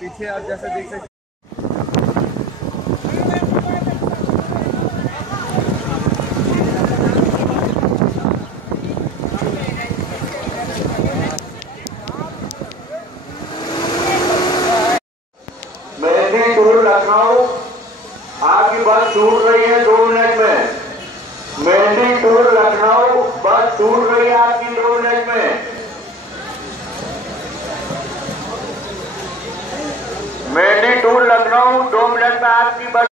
पीछे आप जैसे देख सकते मेहंदी टूर लखनऊ आपकी बस छूट रही है 2 मिनट में। मेहंदी टूर लखनऊ बस छूट रही है आपकी 2 मिनट में। मेहंदी टूर लखनऊ 2 मिनट में आपकी बस।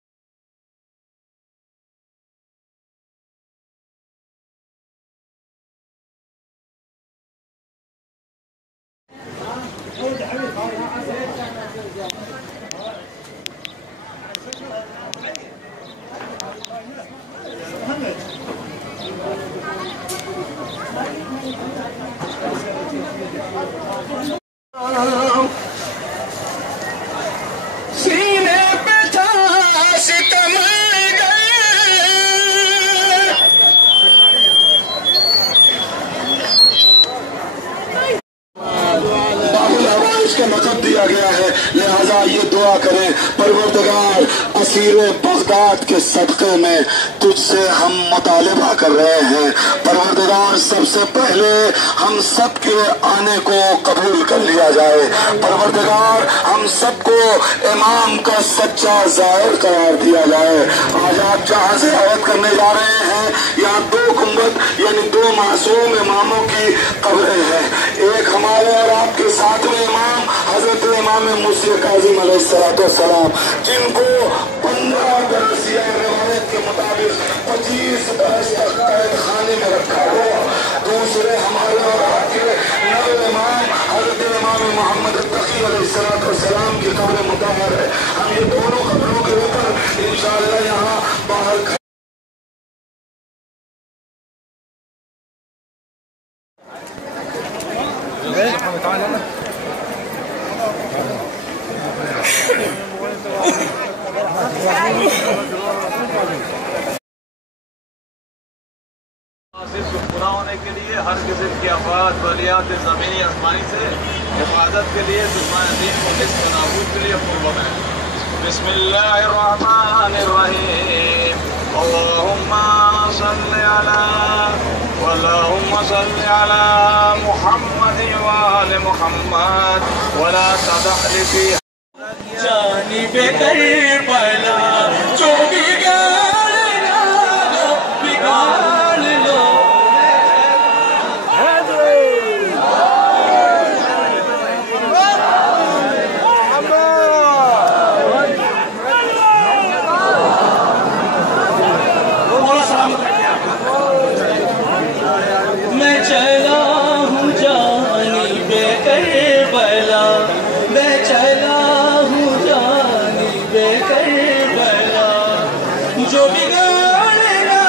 सीने पे था सितम इसका मतलब दिया गया है, लिहाजा ये दुआ करें परवरदिगार असीर बगदाद के सदक़े में तुझसे हम मुतालिबा कर रहे हैं। परवरदिगार सबसे पहले हम सबके आने को कबूल कर लिया जाए। परवरदिगार हम सबको इमाम का सच्चा ज़ाहिर करार दिया जाए। आज आप जहाँ से औरत करने जा रहे हैं यहाँ 2 गुंबद यानी 2 मासूम इमामों की कब्रें हैं। एक हमारे और आपके साथ में इमाम हजरत इमाम मुस्लिम काज़िम अलैहिस्सलाम जिनको 15 बरस या रिवायत के मुताबिक 25 बरस तक कैद खाने में रखा गया। दूसरे हमारे और आपके नए इमाम हजरत इमाम मोहम्मद तकी अलैहिस्सलाम की कब्र मुतहर है। हम ये दोनों कब्रों के ऊपर इंशाअल्लाह यहाँ बाहर पूरा होने के लिए हर किस्म की आफात बलियात ज़मीनी आसमानी से हिफाजत के लिए दुश्मन दीन को निस्फ़ नाबूद के लिए क़ुर्बान है। बिस्मिल्लाहिर्रहमानिर्रहीम। अल्लाहुम्मा सल्लि अला मुहम्मद व आले मुहम्मद वला तदअ फी जानिबे करबला जो जो बिगाड़ना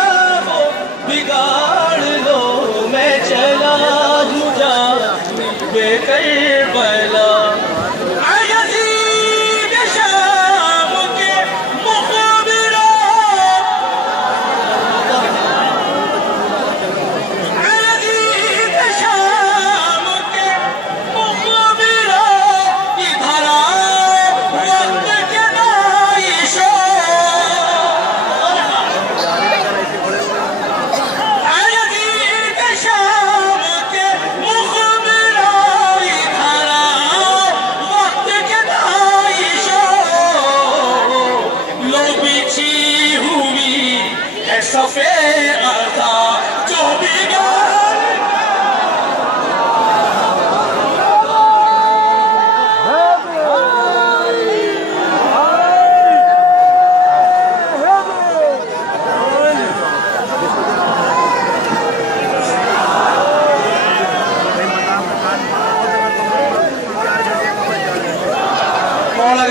वो बिगाड़ लो, मैं चला हूँ जानिबे करबला।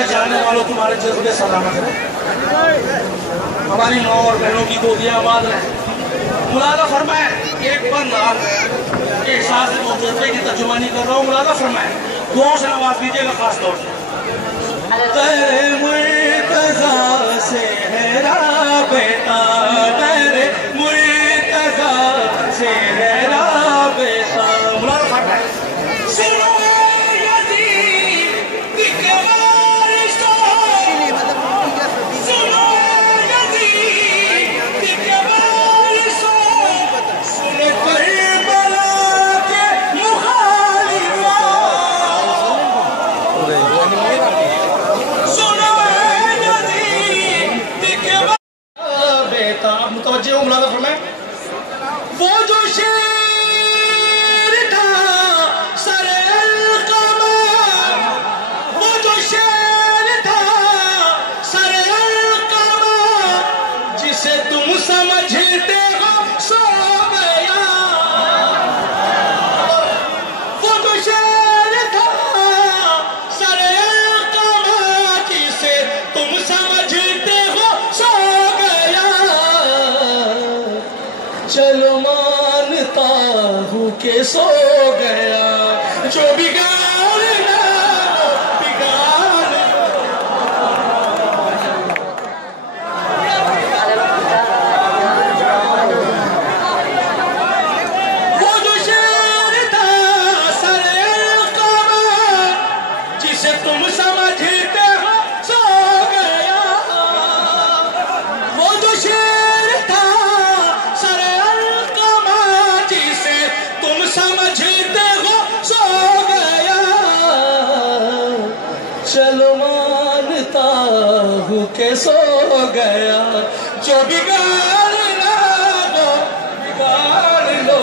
जाने वालों तुम्हारे जज्बे सलामत रहे, हमारी माँ और बहनों की गोदियां आबाद रहे। मुलादा फरमाए एक बंदा एक साथ से वो जज्बे की तर्जुमानी कर रहा हूँ। मुलादा फरमाए दुआओं से नवाज दीजिएगा खास तौर से। तेरे मुर्तज़ा से है राबता, तेरे मुर्तज़ा से है राबता। मुलादा फरमाए सुनो यदि चलो मानता हूँ के सो गया, जो बिगाड़ना बिगाड़। वो जो शेर था सरे कमर, जिसे तुम समझते हो सो गया। वो जो शेर था सरे कमर, जिसे तुम समझते हो सो गया। चलो मानता हूँ के सो गया, जो बिगाड़ना दो बिगाड़ लो।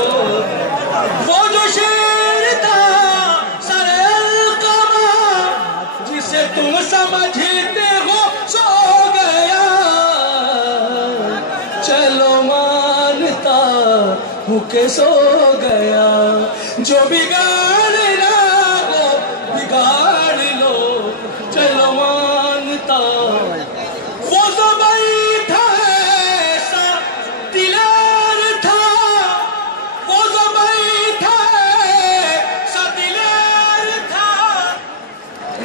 वो जो शेर था सरे कमर, जिसे तुम समझते हो सो गया। चलो मानता हूँ के सो गया, जो बिगाड़ना वो बिगाड़ लो। चलो मानता वो तो बैठा ऐसा दिलेर था, वो तो बैठा ऐसा दिलेर था,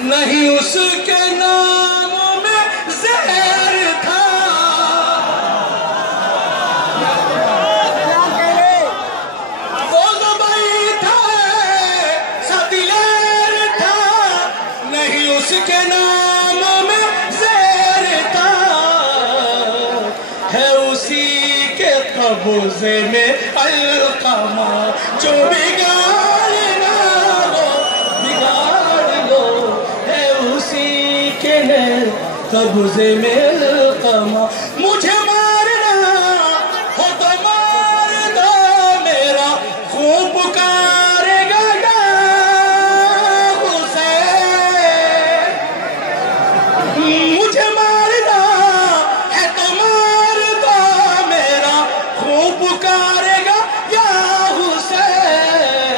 नहीं उसके नाम में जहर था। वो तो बैठा ऐसा दिलेर था, नहीं उसके नाम में जहर था। है उसी के कब्जे में अलकमा, जो बिगाड़ना वो बिगाड़ लो। है उसी के कब्जे में अलकमा, मुझे मारना हो तो मार दो, मेरा खून पुकारेगा या हुसैन। मुझे मारना है तो मार दो, मेरा खून पुकारेगा या हुसैन।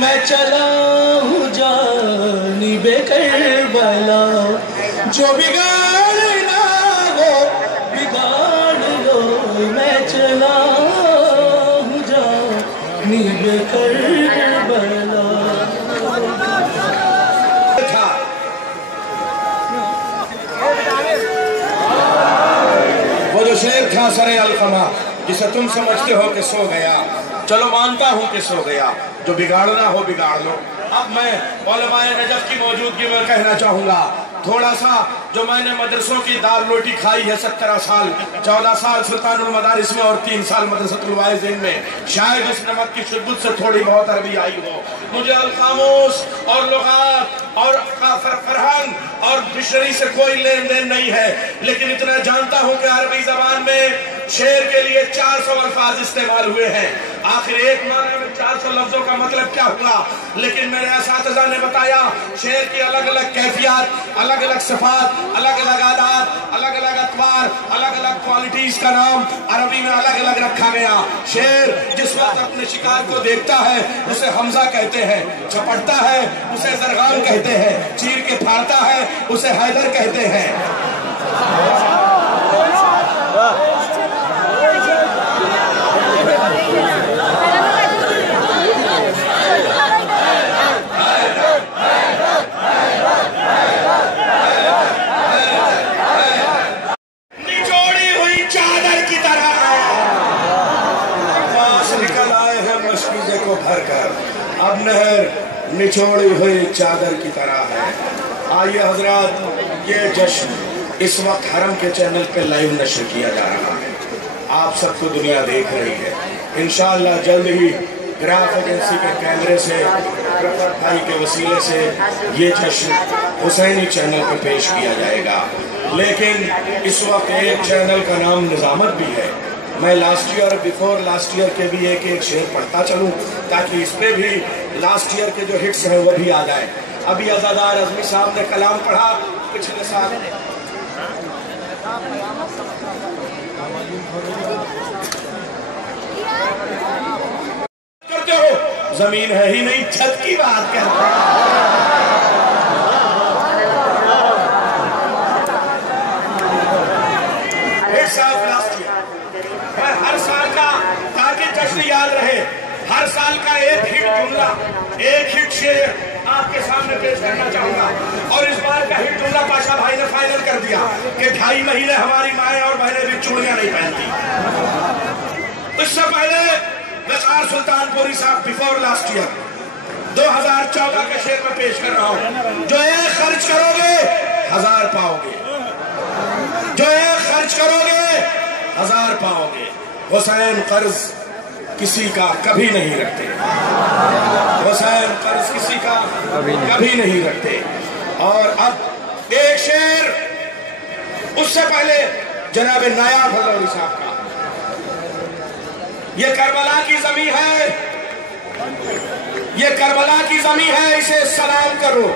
मैं चला हूँ जानिबे करबला, जो बिगाड़ना वो बिगाड़ लो। मैं चला हूँ जानिबे करबला। वो जो शेर था सरे अलकमा, जिसे तुम समझते हो कि सो गया। चलो मानता हूँ कि सो गया, जो बिगाड़ना हो बिगाड़ लो। अब मैं उलमाए नजफ की मौजूदगी में कहना चाहूंगा थोड़ा सा, जो मैंने मदरसों की दाल रोटी खाई है 17 साल, 14 साल सुल्तानुल मदारिस में और 3 साल मदरसतुल वाइज़िन में, शायद उस नमक की शुद्बुत से थोड़ी बहुत अरबी आई हो। मुझे अल-खामोस और लुगात और फरहंग और डिक्शनरी से कोई लेन देन नहीं है, लेकिन इतना जानता हूं कि अरबी जबान में शेर के लिए 400 अल्फाज इस्तेमाल हुए हैं। आखिर एक माना में 400 लफ्जों का मतलब क्या हुआ? लेकिन मेरे असातिज़ा ने बताया शेर की अलग अलग कैफियत, अलग अलग सिफात, अलग अलग आदात, अलग अलग अतवार, अलग अलग क्वालिटीज का नाम अरबी में अलग अलग रखा गया। शेर जिस वक्त अपने शिकार को देखता है उसे हमजा कहते हैं, झपटता है उसे जरगान कहते हैं, चीर के फाड़ता है उसे हैदर कहते हैं। निचोड़ी हुई चादर की तरह पास निकल आए हैं मशकीज़े को भरकर, अब नहर निचोड़ी हुई चादर की तरह है। आइए हजरात, ये जश्न इस वक्त हरम के चैनल पे लाइव नशर किया जा रहा है, आप सबको दुनिया देख रही है। इंशाअल्लाह जल्द ही ग्राफ एजेंसी के कैमरे से, प्रफर भाई के वसीले से ये जश्न हुसैनी चैनल पे पेश किया जाएगा। लेकिन इस वक्त एक चैनल का नाम निजामत भी है। मैं last year before last year के भी एक शेर पढ़ता चलूं ताकि इस पे भी लास्ट ईयर के जो हिट्स हैं वो भी आ जाए। अभी अज़ादार अज़मी साहब ने कलाम पढ़ा पिछले साल, करते हो जमीन है ही नहीं छत की बात करते हैं। हर साल का हर साल का एक हिट जुमला, एक हिट शेर आपके सामने पेश करना चाहूंगा। और इस बार का हिट जुमला पाशा भाई ने फाइनल कर दिया कि 2.5 महीने हमारी माएं और बहनें भी चूड़ियां नहीं पहनती। इससे पहले वकार सुल्तानपुरी साहब बिफोर लास्ट ईयर 2014 के शेर में पेश कर रहा हूं। जो एक खर्च करोगे 1000 पाओगे, जो एक खर्च करोगे 1000 पाओगे। हुसैन कर्ज किसी का कभी नहीं रखते, हुसैन कर्ज किसी का कभी नहीं रखते। और अब एक शेर, उससे पहले जनाब नायाब हजौरी साहब का, ये करबला की जमीन है, ये करबला की जमीन है, इसे सलाम करो,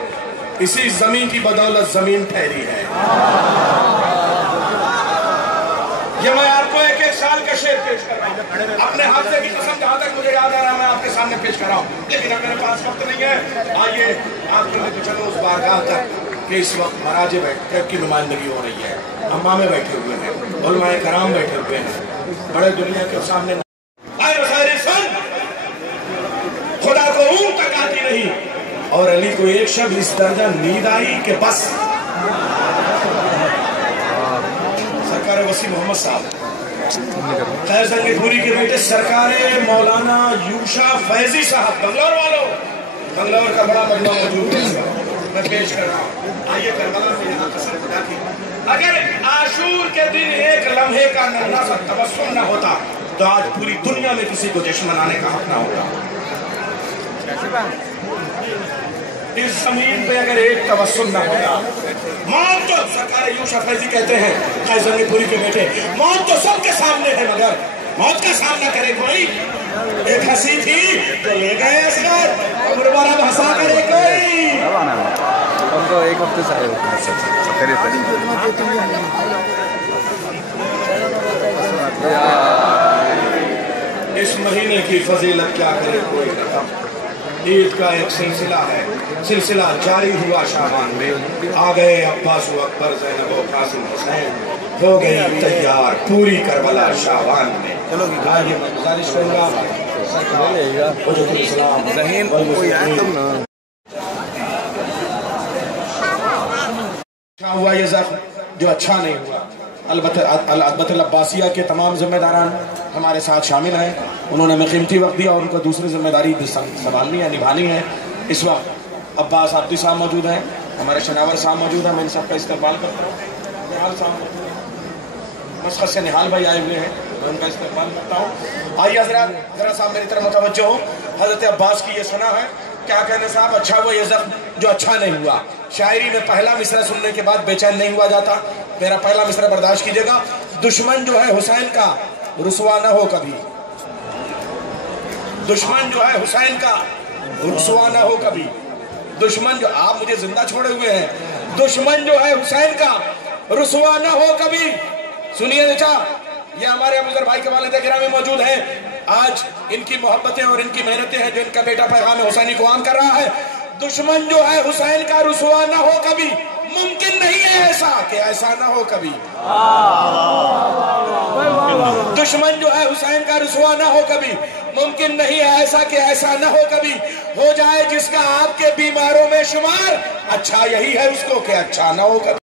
इसी जमीन की बदौलत जमीन ठहरी है। ये मैं आपको एक एक साल का शेर पेश कर रहा हूं, अपने हादसे की कसम, जहां तक मुझे याद आ रहा है मैं आपके सामने पेश कर रहा हूं। लेकिन अब मेरे पास वक्त नहीं है। आइए आपको लेकर चलो उस बारगाह तक कि इस वक्त महाराजे की नुमाइंदगी हो रही है, अम्मा में बैठे हुए हैं, उलमाए कराम बैठे हुए हैं, बड़े दुनिया के सामने। खुदा को ऊंट तक आती नहीं और अली को एक शब्द इस दर्जा नींद आई कि बस। सरकार वसी मोहम्मद साहब खैर संगीपुरी के बेटे सरकार मौलाना यूशा फैजी साहब, बंगलौर वालों, बंगलौर का बड़ा मजमा मौजूद है, मैं पेश कर रहा हूँ। आइए करबला में यहाँ कसम खुदा की, अगर आशूर के दिन एक लम्हे का नन्हा सा तबस्सुम न होता तो आज पूरी दुनिया में किसी को जश्न मनाने का हक न होता। इस जमीन पे अगर एक तबस्सुम न होता, मौत तो सरकार यूशा फैजी कहते हैं खैजंगीपुरी के बेटे, मौत तो सबके सामने है मगर मौत का सामना करे कोई। एक हंसी थी तो ले गए असगर, उम्र भर हंसा करे कोई। उनको एक हफ्ते से इस महीने की फजीलत क्या करे कोई। ईद का एक सिलसिला है, सिलसिला जारी हुआ शाबान में, आ गए अब्बास अकबर ज़ैनब व कासिम हुसैन, हो गई तैयार पूरी करबला शाबान में। चलो आइए मैं गुजारिश करूंगा हुआ ये जख्म जो अच्छा नहीं हुआ। अलबत्ता अब्बासिया के तमाम जिम्मेदारान हमारे साथ शामिल हैं, उन्होंने हमें कीमती वक्त दिया और उनको दूसरी जिम्मेदारी संभालनी है, निभानी है। इस वक्त अब्बास आब्दी साहब मौजूद हैं, हमारे शनावर साहब मौजूद हैं, मैं इन सबका इस्तेमाल करता हूँ। निहाल साहब मस्कत से निहाल भाई आए हुए हैं, मैं उनका इस्तेमाल करता हूँ। आइए हजरात, जरा साहब मेरी तरफ मुतवज्जो हो। हजरत अब्बास की ये सुना है, क्या कहने साहब, अच्छा हुआ ये जख्म जो अच्छा नहीं हुआ। शायरी में पहला मिसरा सुनने के बाद बेचैन नहीं हुआ जाता। मेरा पहला मिसरा बर्दाश्त कीजिएगा। दुश्मन जो है हुसैन का रुसवा न हो कभी, दुश्मन जो है हुसैन का रुसवा न हो कभी। दुश्मन जो, आप मुझे जिंदा छोड़े हुए हैं, दुश्मन जो है हुसैन का रुसवा न हो कभी। सुनिए बेटा, ये हमारे अबूजर भाई के वालिद गिरामी मौजूद हैं। आज इनकी मोहब्बतें और इनकी मेहनतें हैं जो इनका बेटा पैगाम हुसैनी को आम कर रहा है। दुश्मन जो है हुसैन का रुसवा न हो कभी, मुमकिन नहीं है ऐसा कि ऐसा न हो कभी। दुश्मन जो है हुसैन का रुसवा न हो कभी, मुमकिन नहीं है ऐसा कि ऐसा न हो कभी। हो जाए जिसका आपके बीमारों में शुमार, अच्छा यही है उसको कि अच्छा न हो कभी।